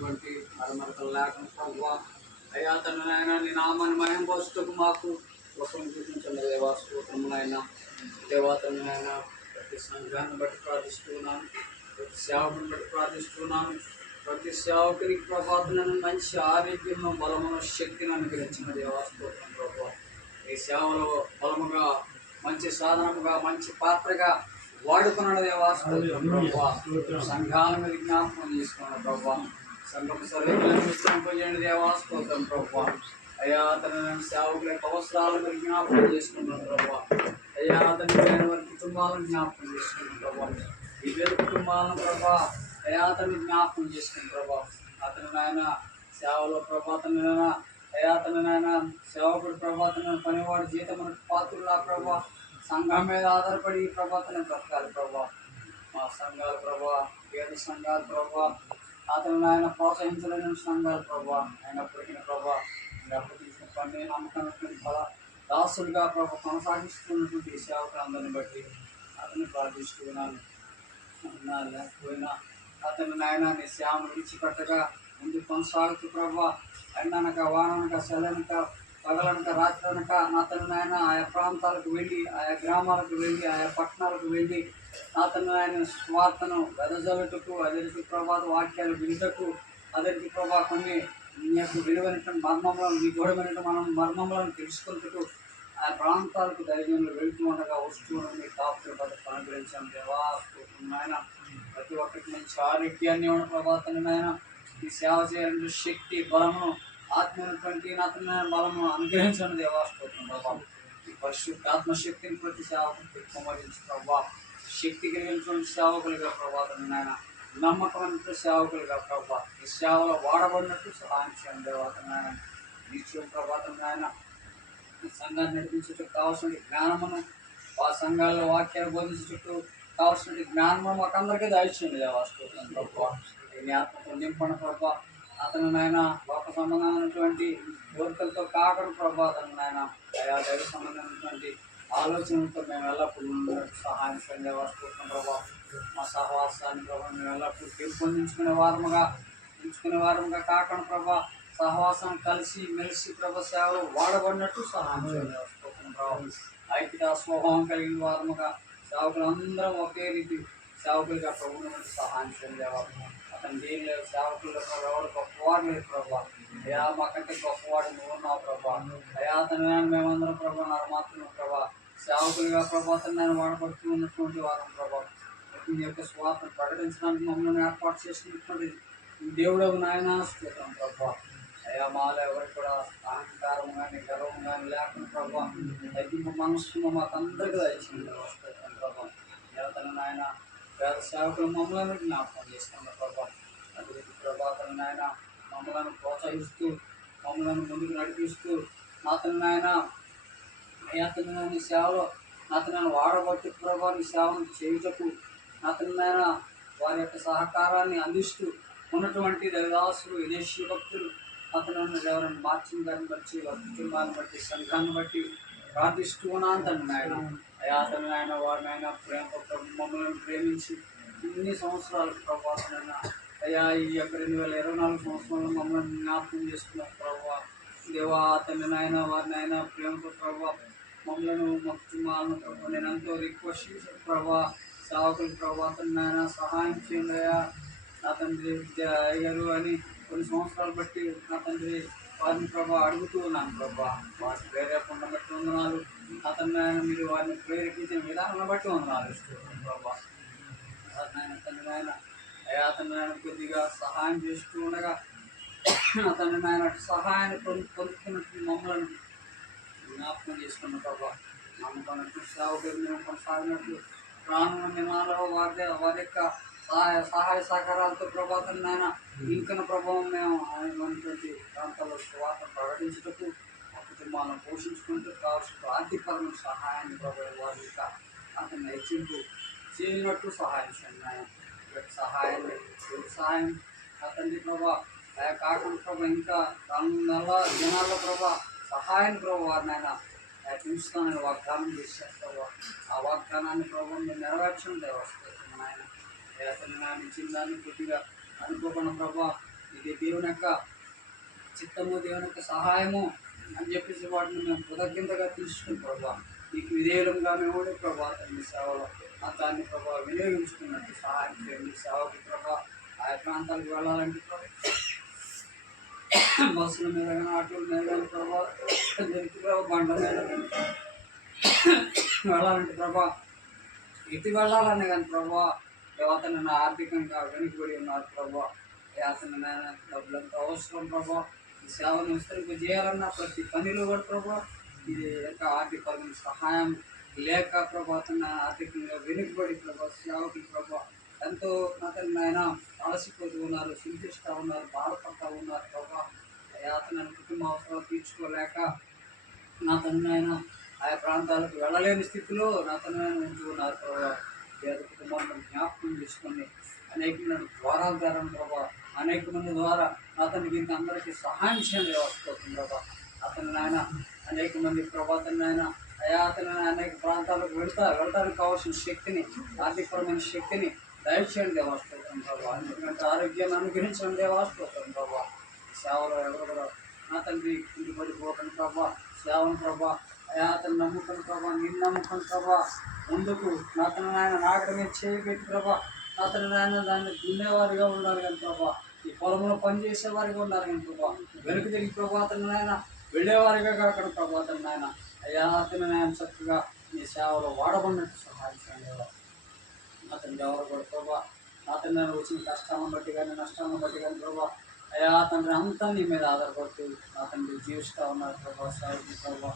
ఎటువంటి మరమరకలు లేకుండా ప్రభావ అయ్యా తన నాయన నీ నామాన్ని మహిమ పరుచుటకు మాకు ఒకరిని చూపించండి దేవా స్తోత్రములైన దేవాతనైనా ప్రతి సంఘాన్ని బట్టి ప్రార్థిస్తున్నాను, ప్రతి సేవకుని బట్టి ప్రార్థిస్తున్నాను. ప్రతి సేవకునికి ప్రభాతలను మంచి ఆరోగ్యము బలమును శక్తిని అనుగ్రహించిన దేవా స్తోత్రం ప్రభావ. ఈ సేవలో బలముగా మంచి సాధనముగా మంచి పాత్రగా వాడుకున్నాడు దేవా స్తోత్రం ప్రభావ. సంఘాల మీద జ్ఞాపకం చేసుకున్నాడు ప్రభావ. సంఘం సర్వేలను విస్తరింపజేయండి దేవా స్తోత్రం ప్రభావ. అయ్యా తన సేవకుల యొక్క అవసరాల మీద జ్ఞాపకం చేసుకున్నాడు ప్రభావ. అయ్యా అతని వారి కుటుంబాలను జ్ఞాపకం చేసుకున్నాడు ప్రభావ. ఈ వేరు కుటుంబాలను ప్రభావ అయ్యా అతన్ని జ్ఞాపకం చేసుకుని ప్రభావ. అతని నాయన సేవలో ప్రభాతన అయ్యా అతని నాయన సేవకుడు ప్రభాతన పనివాడు జీతమునకు పాత్రులా ప్రభావ. సంఘం మీద ఆధారపడి ప్రభాతను బ్రతకాలి ప్రభావ. మా సంఘాలు ప్రభావ, పేద సంఘాలు ప్రభావ, అతను ఆయన ప్రోత్సహించలేని సంఘాలు ప్రభావ. అయినప్పటికీ ప్రభావ అప్పటికి పని నమ్మకం బల దాసుడిగా ప్రభావ కొనసాగిస్తున్నటువంటి సేవకులందరిని బట్టి అతన్ని ప్రార్థిస్తున్నాను. లేకపోయినా అతని నాయన నీ సేవను విడిచిపెట్టగా ముందు కొనసాగుతూ ప్రభావ ఎండనక వాననక సెలనక పగలనక రాత్రి అనక అతని నాయన ఆయా ప్రాంతాలకు వెళ్ళి ఆయా గ్రామాలకు వెళ్ళి ఆయా పట్టణాలకు వెళ్ళి అతని ఆయన స్వార్థను వెదజల్లుటకు అదరికి ప్రభావ వాక్యాలు వినుటకు అదరికి ప్రభావ కొన్ని నీకు విలువైనటువంటి మర్మములను నీ గౌరవమైనటువంటి మనం మర్మములను తెలుసుకుంటూ ఆ ప్రాంతాలకు ధైర్యంలో వెళుతూ ఉండగా వస్తూ మీ కాపుల పద్ధతి అనుగ్రహించాను దేవా ఆయన. ప్రతి ఒక్కరికి మంచి ఆరోగ్యాన్ని ఉన్న ప్రభాతని ఆయన ఈ సేవ చేయాలంటే శక్తి బలమును ఆత్మైనటువంటి అతని బలము అనుగ్రహించండి దేవా స్తోత్రం ప్రభావ. ఈ పరిశుద్ధ ఆత్మశక్తిని ప్రతి సేవకుడికి కుమరించు ప్రభావ. శక్తి కలిగినటువంటి సేవకులుగా ప్రభాతని ఆయన నమ్మకమైన సేవకులుగా ప్రభావ ఈ సేవలో వాడబడినట్టు సహాయం చేయండి దేవాతని ఆయన. నిత్యం ప్రభాతని ఆయన ఈ సంఘాన్ని నడిపించుటకు కావాల్సిన జ్ఞానమును ఆ సంఘాల్లో వాక్యాలు బోధించుటకు కావాల్సిన జ్ఞానము మాకందరికీ దయచేయండి దేవా స్తోత్రం ప్రభావ. ఈ ఆత్మతో నింపణ ప్రభావ. అతను నాయన లోక సంబంధమైనటువంటి కోరికలతో కాకడు ప్రభావం నాయన దయా దైవ సంబంధమైనటువంటి ఆలోచనలతో మేము ఎల్లప్పుడూ సహాయం చేయండి స్తోత్రం ప్రభావ. మా సహవాసాన్ని ప్రభావ మేము ఎల్లప్పుడూ పెంపొందించుకునే వారముగా కాకుండా ప్రభావ సహవాసం కలిసి మెలిసి ప్రభావ సేవలు వాడబడినట్టు సహాయం చేయండి స్తోత్రం ప్రభావ. ఐక్యత స్వభావం కలిగిన వారముగా సేవకులందరం ఒకే రీతి సేవకులుగా ప్రభుత్వం సహాయం చేయండి. అతను దీనిలో సేవకుల్లో ఎవరు గొప్పవాడు లేదు ప్రభావ. అయా మాకంటే గొప్పవాడు నువ్వు ఉన్నావు ప్రభావ. అయా అతను మేమందరం ప్రభావ మాత్రమే ప్రభావ సేవకులుగా ప్రభావం నేను వాడబడుతూ ఉన్నటువంటి వారం ప్రభావ. మీ యొక్క స్వార్థను ప్రకటించడానికి మమ్మల్ని ఏర్పాటు చేసినటువంటి దేవుడు నాయన స్తోత్రం ప్రభావ. అయా మాలో ఎవరికి కూడా అహంకారం కానీ గర్వం కానీ లేకుండా ప్రభావ తగ్గింపు మనస్సును మాకు అందరికీ దయచేయండి స్తోత్రం ప్రభావ. తన నాయన పేద సేవకులు మమ్మల్ని జ్ఞాపకం చేసుకున్న ప్రభావ. అభివృద్ధి ప్రభావం నాయన మమ్మల్ని ప్రోత్సహిస్తూ మమ్మల్ని ముందుకు నడిపిస్తూ అతని నాయన అతని నాయన సేవలో అతను వాడబట్టి ప్రభావ నీ సేవను చేయుటకు అతని నాయన వారి యొక్క సహకారాన్ని అందిస్తూ ఉన్నటువంటి దైవదాసులు విదేశీ భక్తులు అతను ఎవరైనా మార్చిన దాన్ని బట్టి వారి కుటుంబాన్ని బట్టి సంఘాన్ని బట్టి ప్రార్థిస్తూ ఉన్నాను తండ్రి నాయన. అయా అతని నాయన వారిని ఆయన ప్రేమతో మమ్మల్ని ప్రేమించి ఇన్ని సంవత్సరాలకు ప్రభావం అయ్యా ఈ యొక్క 2024 సంవత్సరంలో మమ్మల్ని జ్ఞాపకం చేసుకున్న ప్రభావ దేవా అతని నాయన వారిని ఆయన ప్రేమతో ప్రభావ మమ్మల్ని మా కుటుంబాలను ప్రభావ నేను ఎంతో రిక్వెస్ట్ చేశాను ప్రభావ. సేవకులు ప్రభావ అతని నాయన సహాయం చేయండి అయ్యా నా తండ్రి అయ్యారు అని కొన్ని సంవత్సరాలు బట్టి నా తండ్రి వారిని ప్రభావ అడుగుతూ ఉన్నాను ప్రభావ. వారిని ప్రేరేపణ బట్టి వందనాలు. అతన్ని ఆయన మీరు వారిని ప్రేరేపించిన విధానం బట్టి వందనాలు ప్రభావ. ఆయన తండ్రి ఆయన అయ్యా అతన్ని ఆయన కొద్దిగా సహాయం చేస్తూ ఉండగా అతన్ని ఆయన సహాయాన్ని పొందుతున్నట్టు మమ్మల్ని జ్ఞాపకం చేసుకున్న ప్రభావ. నమ్మకం సేవకులు కొనసాగినట్లు రానున్న దినాల్లో వారి యొక్క సహాయ సహకారాలతో ప్రభావం నాయన ఇంకన ప్రభావం మేము ఆయనటువంటి ప్రాంతాల్లో వార్త ప్రకటించుటకు మా కుటుంబాలను పోషించుకుంటూ కావాల్సిన ఆర్థికపరమైన సహాయాన్ని ప్రభావం వారి యొక్క అతన్ని హెచ్చింపు చేయనట్టు సహాయం చేయండి ఆయన. సహాయం అతన్ని ప్రభావ కాకుండా ప్రభావ ఇంకా రానున్న దినాల్లో ప్రభావ సహాయాన్ని ప్రభావ వారిని ఆయన చూస్తానని వాగ్దానం చేశారు ప్రభావ. ఆ వాగ్దానాన్ని ప్రభావం మీరు నెరవేర్చండి దేవస్థానం ఆయన. అతను నాయన ఇచ్చిన దాన్ని కొద్దిగా అనుకోకుండా ప్రభావ ఈ ఇది దేవుని యొక్క చిత్తము, దేవుని యొక్క సహాయము అని చెప్పేసి వాటిని మేము కృతజ్ఞతగా తీసుకుని ప్రభా నీకు విధేయులంగా మేము ఉండే ప్రభా తండ్రి సేవలో మతాన్ని ప్రభావ వినియోగించుకున్నట్టు సహాయం చేయండి. సేవకి ప్రభా ఆయా ప్రాంతాలకు వెళ్ళాలంటే బస్సుల మీద కానీ ఆటోల మీద కానీ ప్రభా దీనికి ప్రభావ బండ్ల మీద వెళ్ళాలంటే ప్రభా ఎటు వెళ్ళాలని కానీ ప్రభా దేవతను ఆర్థికంగా వెనుకబడి ఉన్నారు ప్రభా అతను డబ్బులంతా అవసరం ప్రభా ఈ సేవను విస్తరింప చేయాలన్నా ప్రతి పనిలో కూడా ప్రభా ఇది యొక్క ఆర్థికపరమైన సహాయం లేక ప్రభా అతను ఆర్థికంగా వెనుకబడి ప్రభా సేవకి ప్రభా ఎంతో అతను ఆయన అలసిపోతూ ఉన్నారు, చింతిస్తూ ఉన్నారు, బాధపడుతూ ఉన్నారు ప్రభా అతను కుటుంబ అవసరాలు తీర్చుకోలేక నా తను ఆయన ఆయా ప్రాంతాలకు వెళ్ళలేని స్థితిలో నా తను ఆయన ఉంటూ ఉన్నారు ప్రభా పేద కుటుంబాలను జ్ఞాపకం చేసుకొని అనేక మంది ద్వారాల ద్వారా ప్రభా అనేక మంది ద్వారా అతనికి ఇంక అందరికీ సహాయం చేయండి వస్తుంది ప్రభా అతను ఆయన అనేక మంది ప్రభాతను ఆయన అతను అనేక ప్రాంతాలకు వెళ్ళడానికి కావాల్సిన శక్తిని, ఆర్థికపరమైన శక్తిని దయచేయండి దేవాస్తోత్రం ప్రభా. ఎందుకంటే ఆరోగ్యాన్ని అనుగ్రహించడం దేవాస్తోత్రం ప్రభా. సేవలో ఎవరు కూడా నా తండ్రి ఇంటి పడిపోకండి ప్రభా, సేవను ప్రభా అతను నమ్ముకుని ప్రభా, నిన్ను నమ్ముకుని ప్రభా ముందుకు అతను ఆయన నాగడ మీద చేయబెట్టి ప్రభా అతను ఆయన దాన్ని దున్నేవారిగా ఉండాలి కానీ ప్రభా, ఈ పొలంలో పనిచేసేవారిగా ఉండాలి కానీ ప్రభా, వెనుక తిరిగి ప్రభా అతను ఆయన వెళ్ళేవారిగా కాకుండా ప్రభా అతను ఆయన అతను ఆయన చక్కగా నీ సేవలో వాడబడినట్టు సహాయం చేయండి. అతని ఎవరు కూడా ప్రభా అతను వచ్చిన కష్టాలను బట్టి కానీ నష్టాలను బట్టి కానీ ప్రభా అతని అంతా నీ మీద ఆధారపడుతూ అతన్ని జీవిస్తూ ఉన్నారు ప్రభా. సేవకి ప్రభా